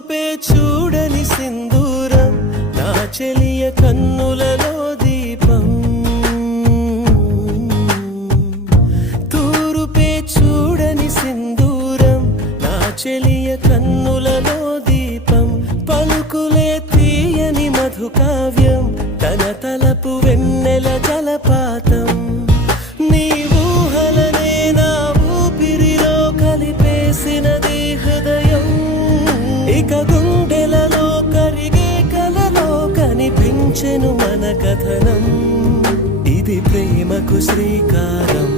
తూరుపే చూడని సింధూరం నా చెలియ కన్నులలో దీపం తూరుపే చూడని సింధూరం నా చెలియ కన్నులలో దీపం పలుకులే తీయని మధుకావ్యం తన తలపు వెన్నెల జలపాతం నీ ఊహలనే నా ఊపిరిలో కలిపేసినది హృదయం ఇక గుండెలలో కరిగే కలలో కనిపించెను మన కథనం ఇది ప్రేమకు శ్రీకారం